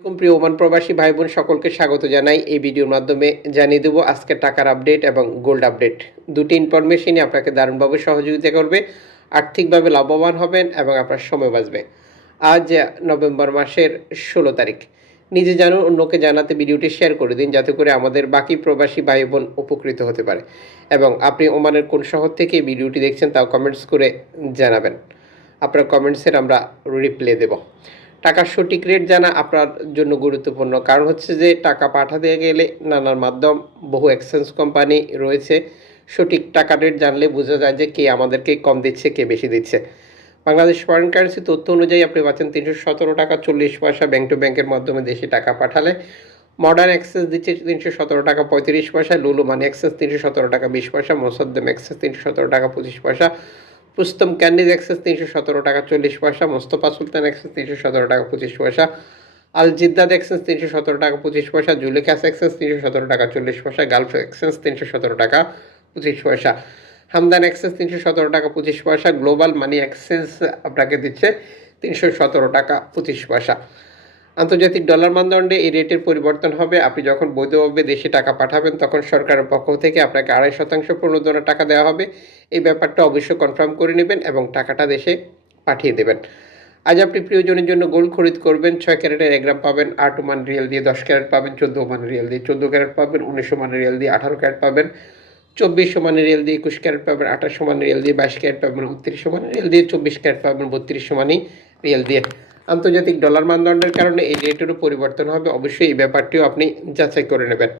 প্রিয় ওমান প্রবাসী ভাই বোন সকলকে স্বাগত জানাই এই ভিডিওর মাধ্যমে। জানিয়ে দেবো আজকে টাকার আপডেট এবং গোল্ড আপডেট। দুটি ইনফরমেশনই আপনাকে দারুণভাবে সহযোগিতা করবে, আর্থিকভাবে লাভবান হবেন এবং আপনার সময় বাঁচবে। আজ নভেম্বর মাসের ষোলো তারিখ। নিজে জানুন, অন্যকে জানাতে ভিডিওটি শেয়ার করে দিন, যাতে করে আমাদের বাকি প্রবাসী ভাই বোন উপকৃত হতে পারে। এবং আপনি ওমানের কোন শহর থেকে ভিডিওটি দেখছেন, তাও কমেন্টস করে জানাবেন। আপনার কমেন্টসের আমরা রিপ্লাই দেব। টাকার সঠিক রেট জানা আপনার জন্য গুরুত্বপূর্ণ। কারণ হচ্ছে যে, টাকা পাঠাতে গেলে নানান মাধ্যম বহু এক্সচেঞ্জ কোম্পানি রয়েছে। সঠিক টাকা রেট জানলে বোঝা যায় যে, কে আমাদেরকে কম দিচ্ছে, কে বেশি দিচ্ছে। বাংলাদেশ ফরেন কারেন্সি তথ্য অনুযায়ী আপনি পাচ্ছেন তিনশো সতেরো টাকা চল্লিশ পয়সা ব্যাংক টু ব্যাংকের মাধ্যমে দেশে টাকা পাঠালে। মডার্ন এক্সেস দিচ্ছে তিনশো সতেরো টাকা পঁয়ত্রিশ পয়সা লুলু মানি এক্সেস তিনশো সতেরো টাকা বিশ পয়সা মোসাদ্দেম এক্সেস তিনশো সতেরো টাকা পঁচিশ পয়সা। পুস্তম ক্যান্ডিজ এক্সেস তিনশো সতেরো টাকা চল্লিশ পয়সা, মোস্তফা সুলতান এক্সেস তিনশো সতেরো টাকা পঁচিশ পয়সা আল জিদ্দাদ এক্সেস তিনশো সতেরো টাকা পঁচিশ পয়সা, জুলিকাস এক্সেস তিনশো সতেরো টাকা চল্লিশ পয়সা, গালফ এক্সেস তিনশো সতেরো টাকা পঁচিশ পয়সা, হামদান এক্সেস তিনশো সতেরো টাকা পঁচিশ পয়সা, গ্লোবাল মানি এক্সেন্স আপনাকে দিচ্ছে তিনশো সতেরো টাকা পঁচিশ পয়সা। আন্তর্জাতিক ডলার মানদণ্ডে এই রেটের পরিবর্তন হবে। আপনি যখন বৈধভাবে দেশে টাকা পাঠাবেন, তখন সরকারের পক্ষ থেকে আপনাকে আড়াই শতাংশ প্রণোদনা টাকা দেওয়া হবে। এই ব্যাপারটা অবশ্যই কনফার্ম করে নেবেন এবং টাকাটা দেশে পাঠিয়ে দেবেন। আজ আপনি প্রিয়জনের জন্য গোল্ড খরিদ করবেন, ছয় ক্যারেটের এক গ্রাম পাবেন, আট ওমান রিয়েল দিয়ে দশ ক্যারেট পাবেন, চোদ্দ ওমান রিয়েল দিয়ে চোদ্দ ক্যারেট পাবেন, উনিশ ওমান রিয়েল দিয়ে আঠারো ক্যারেট পাবেন, চব্বিশ সমান রিয়েল দিয়ে একুশ ক্যারেট পাবেন, আঠাশ সমান রিয়েল দিয়ে বাইশ ক্যারেট পাবেন, উনত্রিশ সমান রিয়েল দিয়ে চব্বিশ ক্যারেট পাবেন, বত্রিশ সমানই রিয়েল দিয়ে। আন্তর্জাতিক ডলার মানদণ্ডের কারণে এই রেটেরও পরিবর্তন হবে। অবশ্যই এই ব্যাপারটিও আপনি যাচাই করে নেবেন।